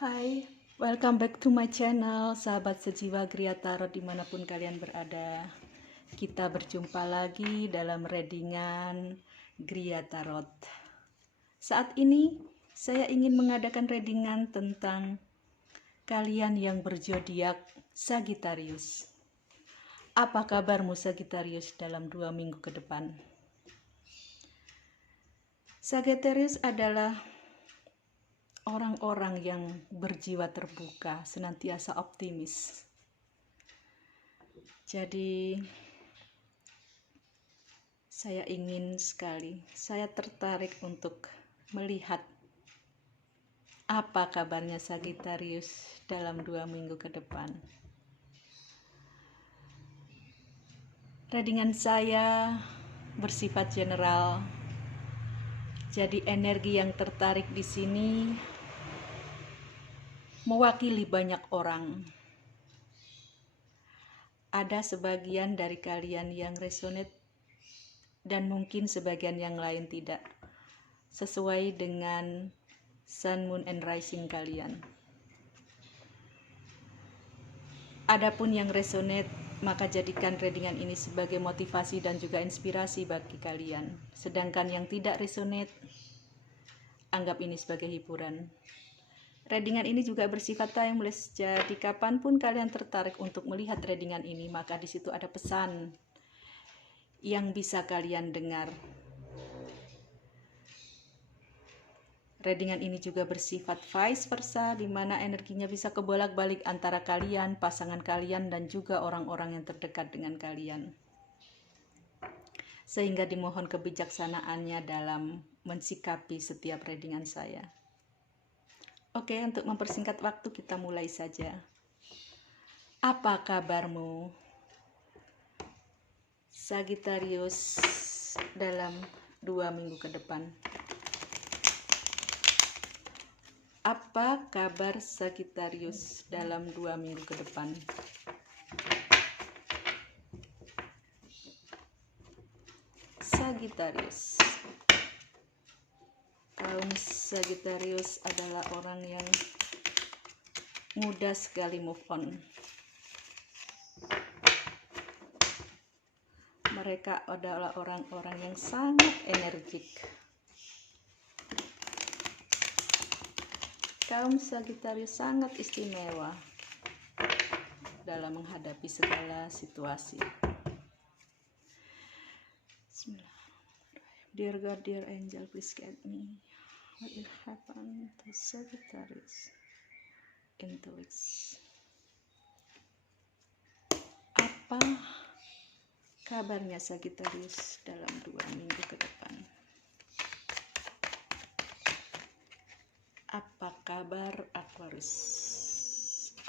Hai, welcome back to my channel, sahabat sejiwa Gria Tarot dimanapun kalian berada. Kita berjumpa lagi dalam readingan Gria Tarot. Saat ini saya ingin mengadakan readingan tentang kalian yang berzodiak Sagittarius. Apa kabarmu Sagittarius dalam 2 minggu ke depan? Sagittarius adalah orang-orang yang berjiwa terbuka, senantiasa optimis. Jadi saya tertarik untuk melihat apa kabarnya Sagittarius dalam 2 minggu ke depan. Readingan saya bersifat general. Jadi energi yang tertarik di sini mewakili banyak orang. Ada sebagian dari kalian yang resonate dan mungkin sebagian yang lain tidak, sesuai dengan Sun, Moon, and Rising kalian. Adapun yang resonate, maka jadikan readingan ini sebagai motivasi dan juga inspirasi bagi kalian. Sedangkan yang tidak resonate, anggap ini sebagai hiburan. Readingan ini juga bersifat timeless, jadi kapanpun kalian tertarik untuk melihat readingan ini, maka di situ ada pesan yang bisa kalian dengar. Readingan ini juga bersifat vice versa, di mana energinya bisa kebolak-balik antara kalian, pasangan kalian, dan juga orang-orang yang terdekat dengan kalian. Sehingga dimohon kebijaksanaannya dalam mensikapi setiap readingan saya. Oke, untuk mempersingkat waktu kita mulai saja. Apa kabarmu Sagittarius dalam 2 minggu ke depan? Apa kabar Sagittarius dalam 2 minggu ke depan? Sagittarius. Kaum Sagittarius adalah orang yang mudah sekali move on. Mereka adalah orang-orang yang sangat energik. Kaum Sagittarius sangat istimewa dalam menghadapi segala situasi. Dear God, dear angel, please guide me. What will happen to Sagittarius in 2 weeks? Apa kabarnya Sagittarius dalam 2 minggu ke depan? Apa kabar Aquarius?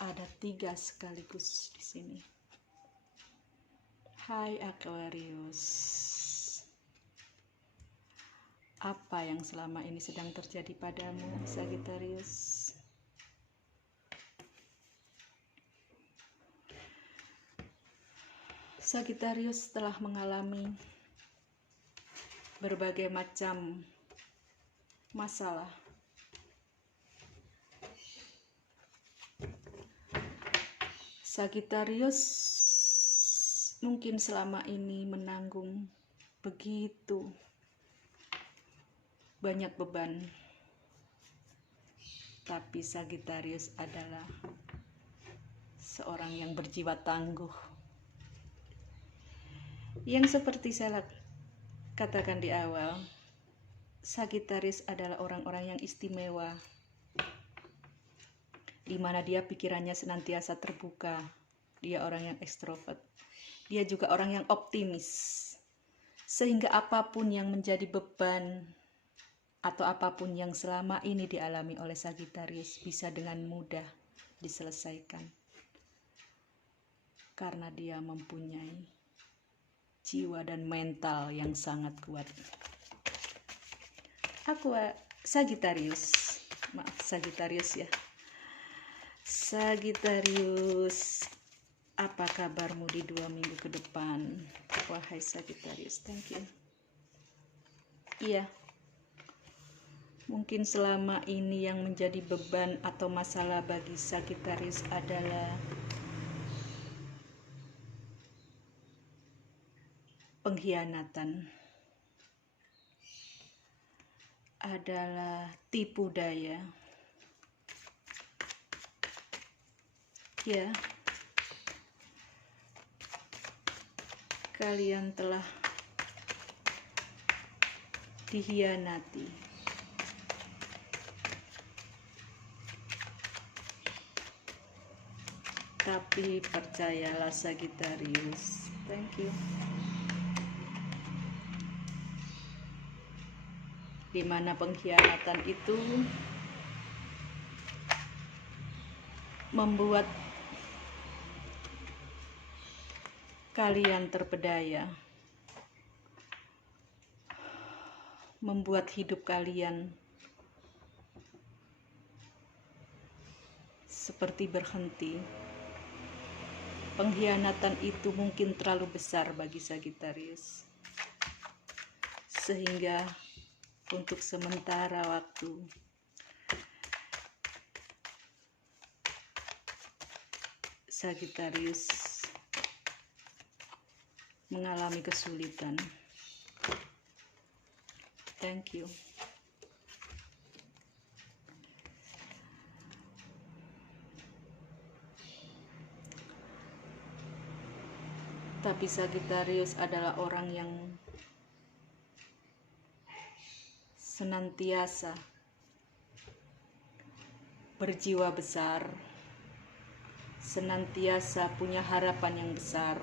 Ada 3 sekaligus di sini. Hai Aquarius. Apa yang selama ini sedang terjadi padamu, Sagittarius? Sagittarius telah mengalami berbagai macam masalah. Sagittarius mungkin selama ini menanggung begitu banyak beban, tapi Sagittarius adalah seorang yang berjiwa tangguh, yang seperti saya katakan di awal, Sagittarius adalah orang-orang yang istimewa, di mana dia pikirannya senantiasa terbuka. Dia orang yang ekstrovert, dia juga orang yang optimis, sehingga apapun yang menjadi beban atau apapun yang selama ini dialami oleh Sagittarius bisa dengan mudah diselesaikan, karena dia mempunyai jiwa dan mental yang sangat kuat. Sagittarius ya. Sagittarius, apa kabarmu di 2 minggu ke depan? Wahai Sagittarius, thank you. Iya, Mungkin selama ini yang menjadi beban atau masalah bagi Sagittarius adalah pengkhianatan, adalah tipu daya. Ya, kalian telah dikhianati. Tapi percayalah Sagittarius. Thank you. Di mana pengkhianatan itu membuat kalian terpedaya, membuat hidup kalian seperti berhenti. Pengkhianatan itu mungkin terlalu besar bagi Sagittarius, sehingga untuk sementara waktu Sagittarius mengalami kesulitan. Thank you. Tapi Sagittarius adalah orang yang senantiasa berjiwa besar, senantiasa punya harapan yang besar.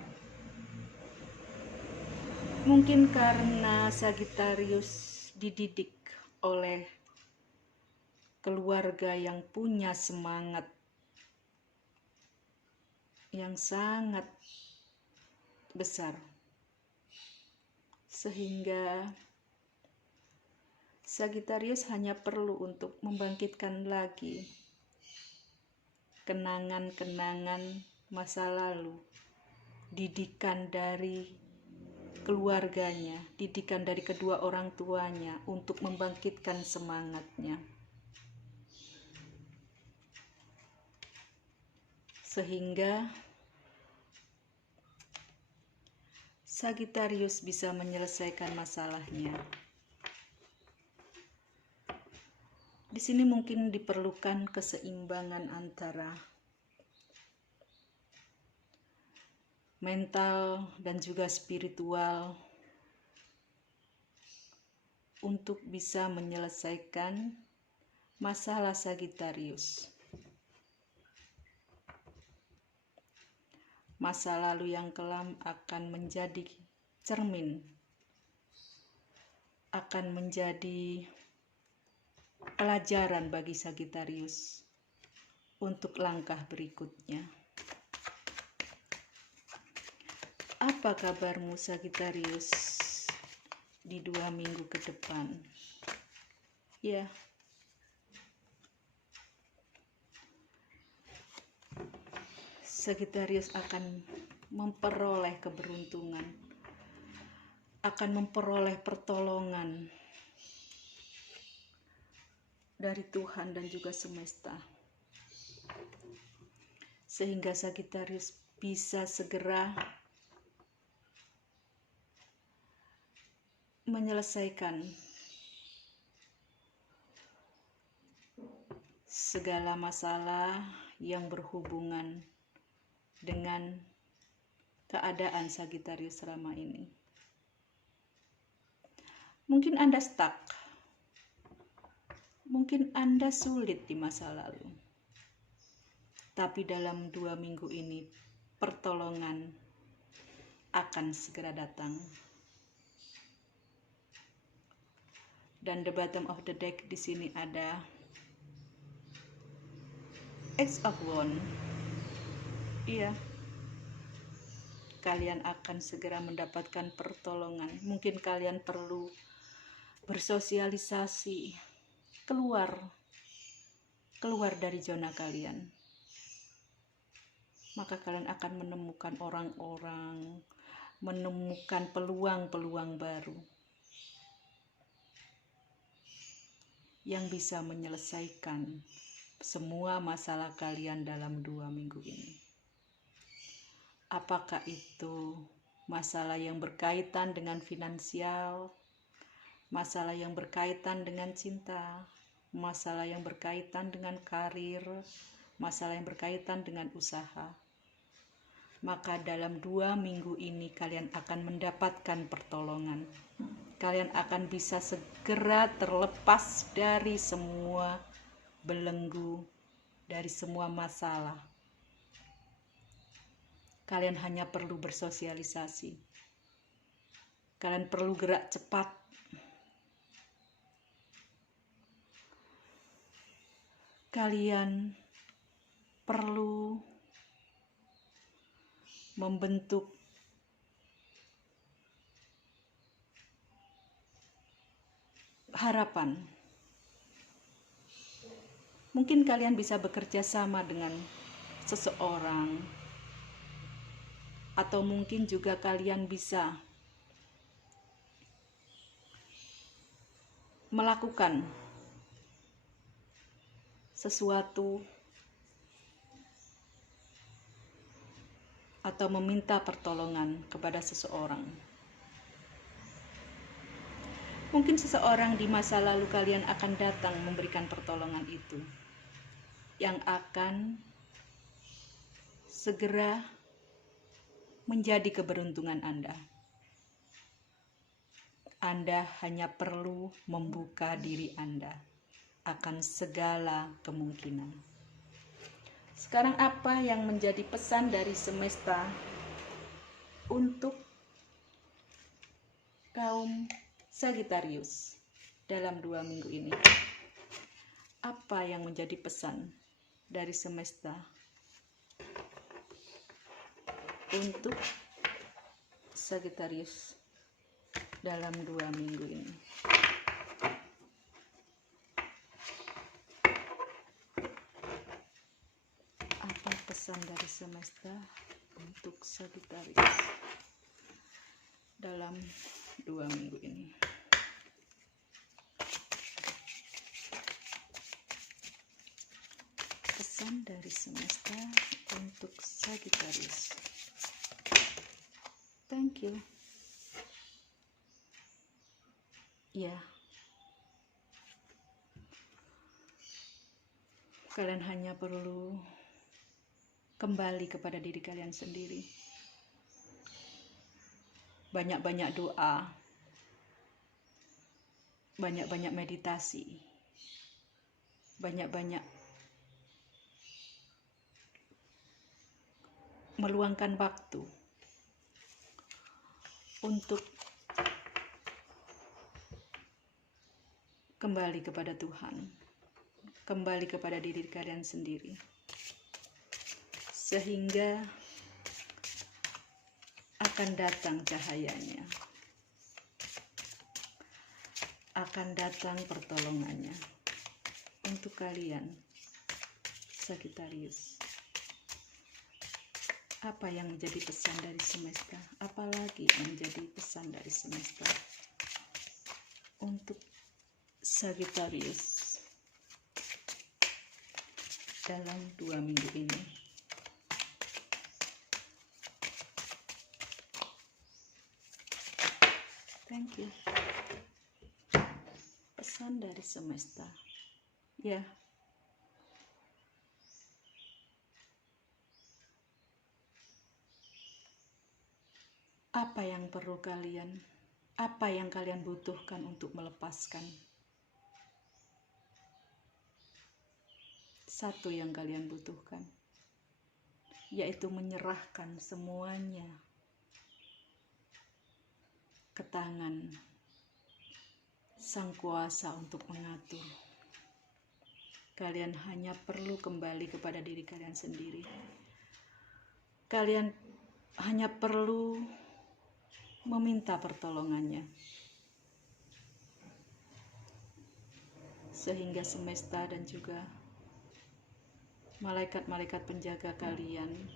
Mungkin karena Sagittarius dididik oleh keluarga yang punya semangat yang sangat besar, sehingga Sagittarius hanya perlu untuk membangkitkan lagi kenangan-kenangan masa lalu, didikan dari keluarganya, didikan dari kedua orang tuanya untuk membangkitkan semangatnya, sehingga Sagittarius bisa menyelesaikan masalahnya. Di sini mungkin diperlukan keseimbangan antara mental dan juga spiritual untuk bisa menyelesaikan masalah Sagittarius. Masa lalu yang kelam akan menjadi cermin, akan menjadi pelajaran bagi Sagittarius untuk langkah berikutnya. Apa kabarmu Sagittarius di 2 minggu ke depan? Ya, Sagittarius akan memperoleh keberuntungan, akan memperoleh pertolongan dari Tuhan dan juga semesta, sehingga Sagittarius bisa segera menyelesaikan segala masalah yang berhubungan dengan keadaan Sagittarius selama ini. Mungkin Anda stuck, mungkin Anda sulit di masa lalu, tapi dalam 2 minggu ini pertolongan akan segera datang. Dan the bottom of the deck di sini ada Ace of Wands. Iya, kalian akan segera mendapatkan pertolongan. Mungkin kalian perlu bersosialisasi, keluar dari zona kalian. Maka kalian akan menemukan orang-orang, menemukan peluang-peluang baru yang bisa menyelesaikan semua masalah kalian dalam 2 minggu ini. Apakah itu masalah yang berkaitan dengan finansial, masalah yang berkaitan dengan cinta, masalah yang berkaitan dengan karir, masalah yang berkaitan dengan usaha. Maka dalam 2 minggu ini kalian akan mendapatkan pertolongan. Kalian akan bisa segera terlepas dari semua belenggu, dari semua masalah. Kalian hanya perlu bersosialisasi. Kalian perlu gerak cepat. Kalian perlu membentuk harapan. Mungkin kalian bisa bekerja sama dengan seseorang, atau mungkin juga kalian bisa melakukan sesuatu atau meminta pertolongan kepada seseorang. Mungkin seseorang di masa lalu kalian akan datang memberikan pertolongan itu, yang akan segera menjadi keberuntungan Anda. Anda hanya perlu membuka diri Anda akan segala kemungkinan. Sekarang apa yang menjadi pesan dari semesta untuk kaum Sagittarius dalam 2 minggu ini? Apa yang menjadi pesan dari semesta untuk Sagittarius dalam 2 minggu ini? Apa pesan dari semesta untuk Sagittarius dalam 2 minggu ini? Pesan dari semesta untuk Sagittarius. Thank you. Ya, kalian hanya perlu kembali kepada diri kalian sendiri. Banyak-banyak doa, banyak-banyak meditasi, banyak-banyak meluangkan waktu untuk kembali kepada Tuhan, kembali kepada diri kalian sendiri, sehingga akan datang cahayanya, akan datang pertolongannya untuk kalian Sagittarius. Apa yang menjadi pesan dari semesta? Apalagi yang menjadi pesan dari semesta untuk Sagittarius dalam 2 minggu ini? Thank you. Pesan dari semesta. Ya. Apa yang perlu kalian? Apa yang kalian butuhkan untuk melepaskan? Satu yang kalian butuhkan, yaitu menyerahkan semuanya ke tangan Sang Kuasa untuk mengatur. Kalian hanya perlu kembali kepada diri kalian sendiri. Kalian hanya perlu meminta pertolongannya, sehingga semesta dan juga malaikat-malaikat penjaga kalian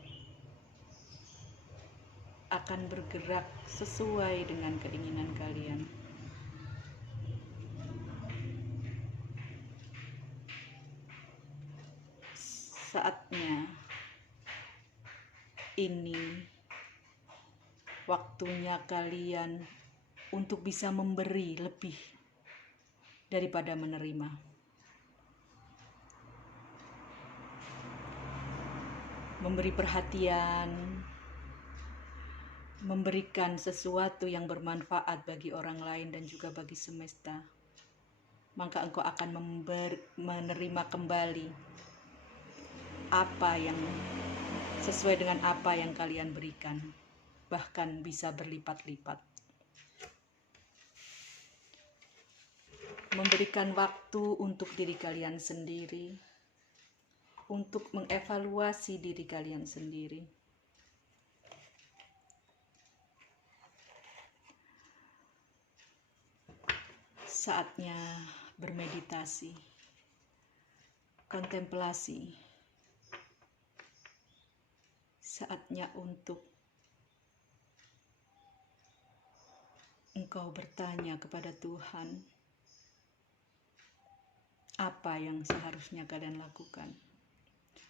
akan bergerak sesuai dengan keinginan kalian. Saatnya ini waktunya kalian untuk bisa memberi lebih daripada menerima. Memberi perhatian, memberikan sesuatu yang bermanfaat bagi orang lain dan juga bagi semesta. Maka engkau akan menerima kembali apa yang sesuai dengan apa yang kalian berikan, bahkan bisa berlipat-lipat. Memberikan waktu untuk diri kalian sendiri, untuk mengevaluasi diri kalian sendiri. Saatnya bermeditasi, kontemplasi. Saatnya untuk engkau bertanya kepada Tuhan, apa yang seharusnya kalian lakukan.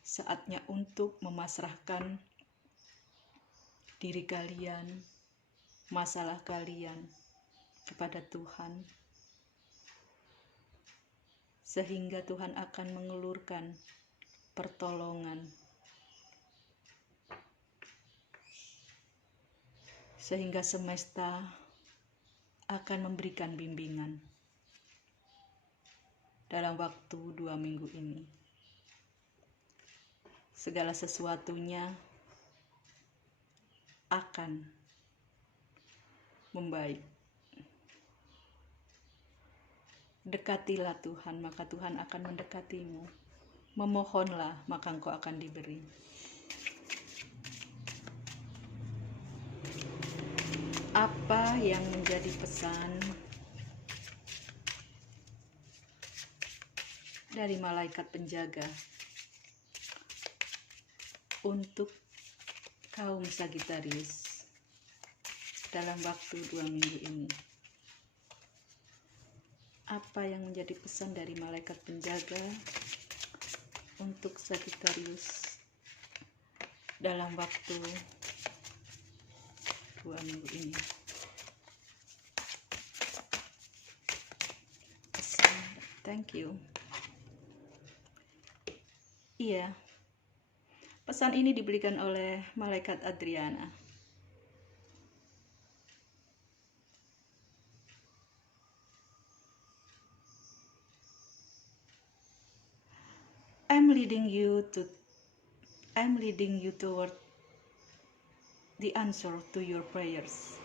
Saatnya untuk memasrahkan diri kalian, masalah kalian kepada Tuhan, sehingga Tuhan akan mengulurkan pertolongan, sehingga semesta akan memberikan bimbingan dalam waktu 2 minggu ini. Segala sesuatunya akan membaik. Dekatilah Tuhan, maka Tuhan akan mendekatimu. Memohonlah, maka engkau akan diberi. Apa yang menjadi pesan dari malaikat penjaga untuk kaum Sagittarius dalam waktu 2 minggu ini? Apa yang menjadi pesan dari malaikat penjaga untuk Sagittarius dalam waktu 2 minggu ini? Pesan, thank you. Iya, pesan ini diberikan oleh malaikat Adriana. I'm leading you toward the answer to your prayers.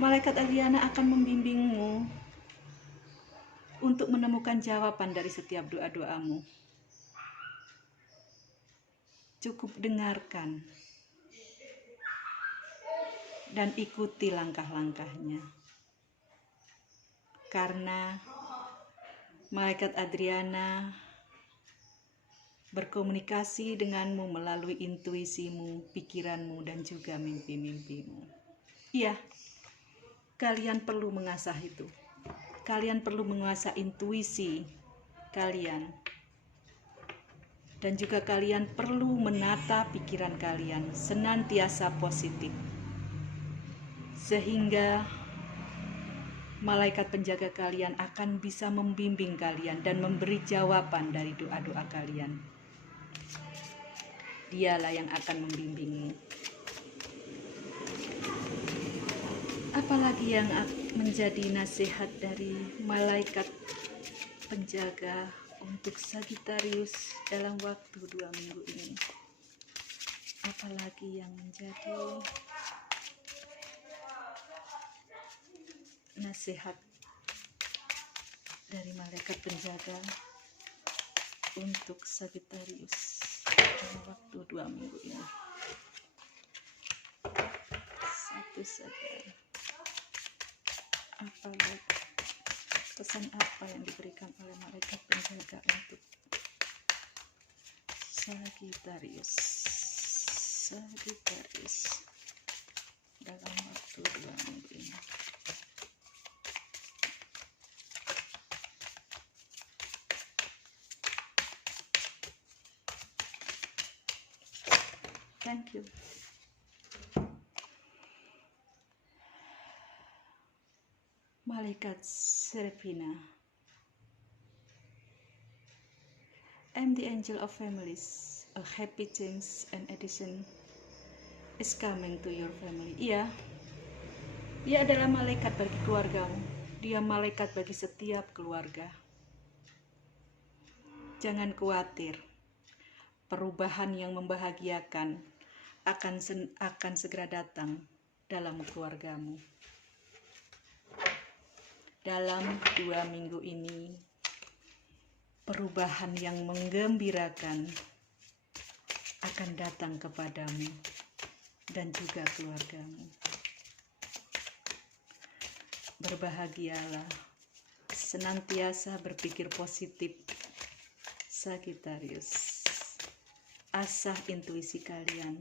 Malaikat Adriana akan membimbingmu untuk menemukan jawaban dari setiap doa-doamu. Cukup dengarkan dan ikuti langkah-langkahnya. Karena malaikat Adriana berkomunikasi denganmu melalui intuisimu, pikiranmu, dan juga mimpi-mimpimu. Iya, kalian perlu mengasah itu. Kalian perlu mengasah intuisi kalian. Dan juga kalian perlu menata pikiran kalian senantiasa positif. Sehingga malaikat penjaga kalian akan bisa membimbing kalian dan memberi jawaban dari doa-doa kalian. Dialah yang akan membimbingmu. Apalagi yang menjadi nasihat dari malaikat penjaga untuk Sagittarius dalam waktu 2 minggu ini? Apalagi yang menjadi nasihat dari malaikat penjaga untuk Sagittarius dalam waktu 2 minggu ini? Satu saja. Pesan apa yang diberikan oleh malaikat penjaga untuk Sagittarius dalam waktu 2 minggu ini? Thank you. Malaikat Serafina. I'm the angel of families. A happy change and addition is coming to your family. Iya, dia adalah malaikat bagi keluargamu. Dia malaikat bagi setiap keluarga. Jangan khawatir, perubahan yang membahagiakan akan segera datang dalam keluargamu. Dalam 2 minggu ini, perubahan yang menggembirakan akan datang kepadamu dan juga keluargamu. Berbahagialah, senantiasa berpikir positif, Sagittarius. Asah intuisi kalian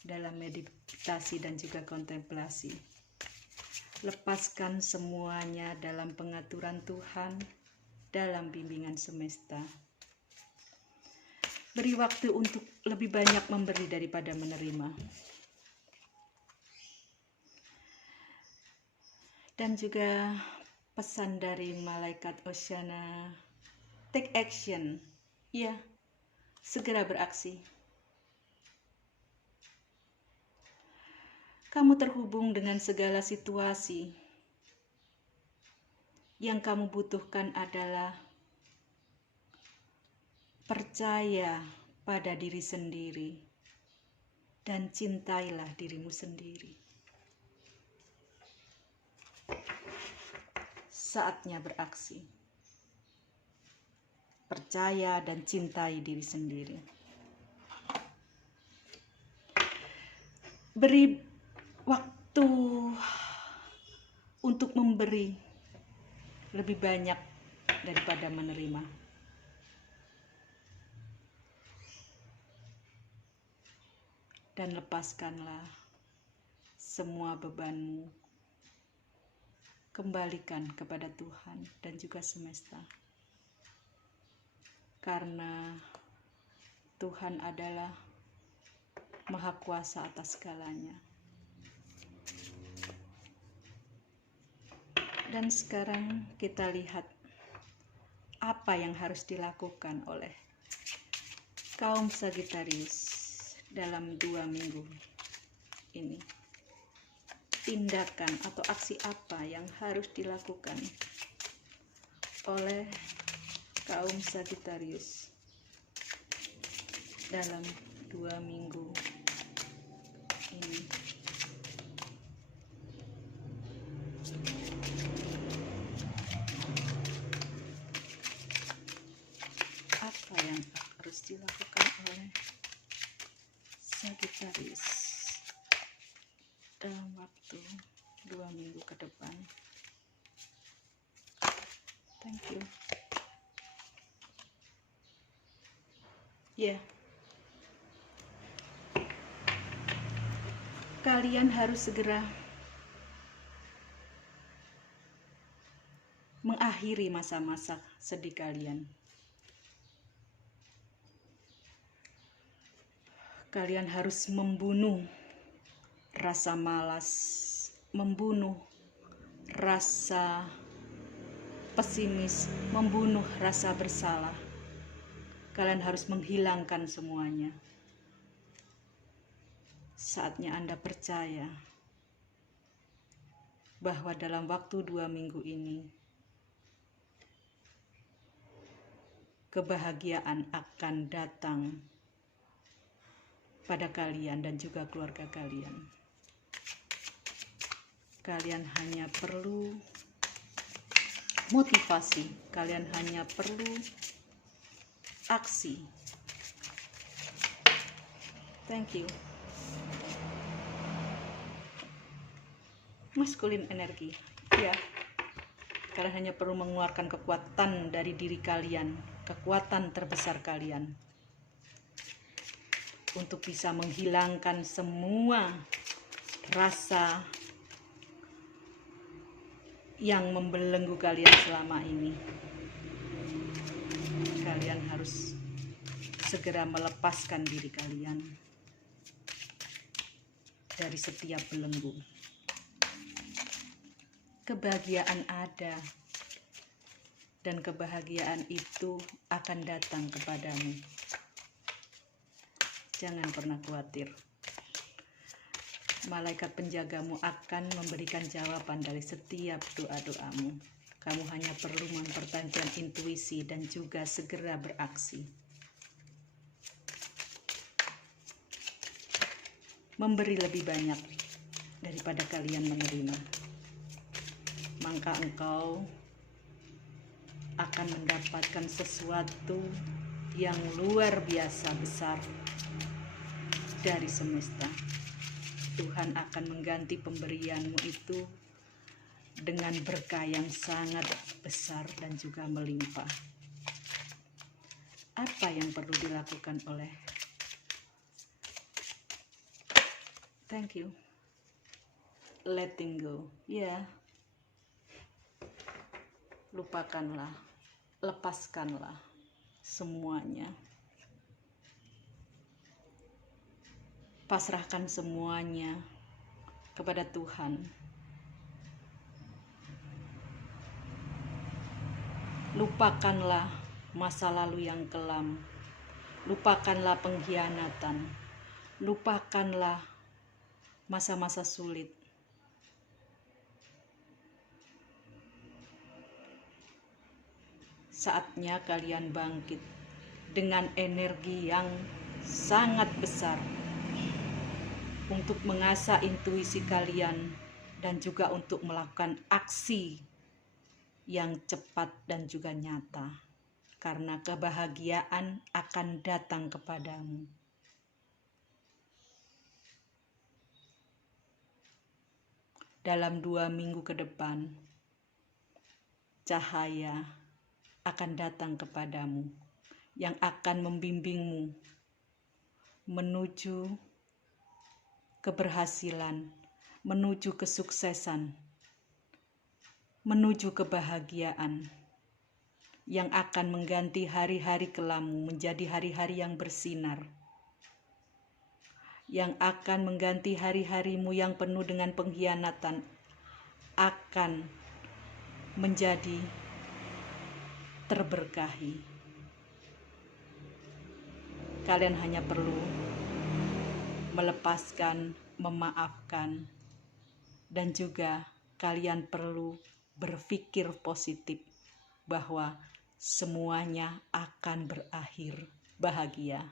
dalam meditasi dan juga kontemplasi. Lepaskan semuanya dalam pengaturan Tuhan, dalam bimbingan semesta. Beri waktu untuk lebih banyak memberi daripada menerima. Dan juga pesan dari malaikat Oshana, take action. Ya, segera beraksi. Kamu terhubung dengan segala situasi. Yang kamu butuhkan adalah percaya pada diri sendiri dan cintailah dirimu sendiri. Saatnya beraksi. Percaya dan cintai diri sendiri. Beri waktu untuk memberi lebih banyak daripada menerima. Dan lepaskanlah semua bebanmu. Kembalikan kepada Tuhan dan juga semesta. Karena Tuhan adalah Maha Kuasa atas segalanya. Dan sekarang kita lihat apa yang harus dilakukan oleh kaum Sagittarius dalam 2 minggu ini. Tindakan atau aksi apa yang harus dilakukan oleh kaum Sagittarius dalam 2 minggu ini. Apa yang harus dilakukan oleh Sagittarius dalam waktu 2 minggu ke depan? Thank you. Ya, kalian harus segera mengakhiri masa-masa sedih kalian. Kalian harus membunuh rasa malas, membunuh rasa pesimis, membunuh rasa bersalah. Kalian harus menghilangkan semuanya. Saatnya Anda percaya bahwa dalam waktu 2 minggu ini kebahagiaan akan datang pada kalian dan juga keluarga kalian. Kalian hanya perlu motivasi, kalian hanya perlu aksi. Thank you. Maskulin energi, ya. Kalian hanya perlu mengeluarkan kekuatan dari diri kalian, kekuatan terbesar kalian, untuk bisa menghilangkan semua rasa yang membelenggu kalian selama ini. Kalian harus segera melepaskan diri kalian. dari setiap belenggu. Kebahagiaan ada, dan kebahagiaan itu akan datang kepadamu. Jangan pernah khawatir. Malaikat penjagamu akan memberikan jawaban dari setiap doa-doamu. Kamu hanya perlu mempertajam intuisi dan juga segera beraksi. Memberi lebih banyak daripada kalian menerima. Maka engkau akan mendapatkan sesuatu yang luar biasa besar dari semesta. Tuhan akan mengganti pemberianmu itu dengan berkah yang sangat besar dan juga melimpah. Apa yang perlu dilakukan oleh thank you. Letting go. Ya. Lupakanlah. Lepaskanlah semuanya. Pasrahkan semuanya kepada Tuhan. Lupakanlah masa lalu yang kelam. Lupakanlah pengkhianatan. Lupakanlah masa-masa sulit. Saatnya kalian bangkit dengan energi yang sangat besar untuk mengasah intuisi kalian dan juga untuk melakukan aksi yang cepat dan juga nyata, karena kebahagiaan akan datang kepadamu. Dalam 2 minggu ke depan, cahaya akan datang kepadamu yang akan membimbingmu menuju keberhasilan, menuju kesuksesan, menuju kebahagiaan yang akan mengganti hari-hari kelammu menjadi hari-hari yang bersinar, yang akan mengganti hari-harimu yang penuh dengan pengkhianatan akan menjadi terberkahi. Kalian hanya perlu melepaskan, memaafkan, dan juga kalian perlu berpikir positif bahwa semuanya akan berakhir bahagia.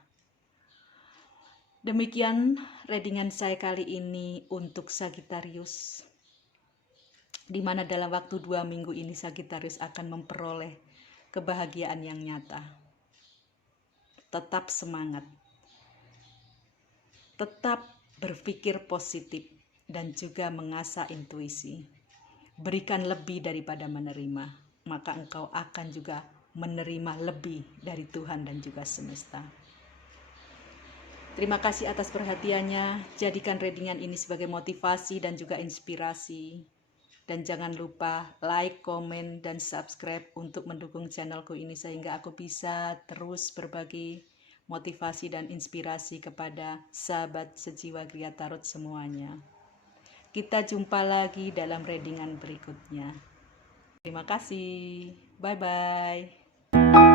Demikian readingan saya kali ini untuk Sagittarius, di mana dalam waktu 2 minggu ini Sagittarius akan memperoleh kebahagiaan yang nyata. Tetap semangat, tetap berpikir positif, dan juga mengasah intuisi. Berikan lebih daripada menerima, maka engkau akan juga menerima lebih dari Tuhan dan juga semesta. Terima kasih atas perhatiannya. Jadikan readingan ini sebagai motivasi dan juga inspirasi. Dan jangan lupa like, komen, dan subscribe untuk mendukung channelku ini sehingga aku bisa terus berbagi motivasi dan inspirasi kepada sahabat sejiwa Gria Tarot semuanya. Kita jumpa lagi dalam readingan berikutnya. Terima kasih. Bye-bye.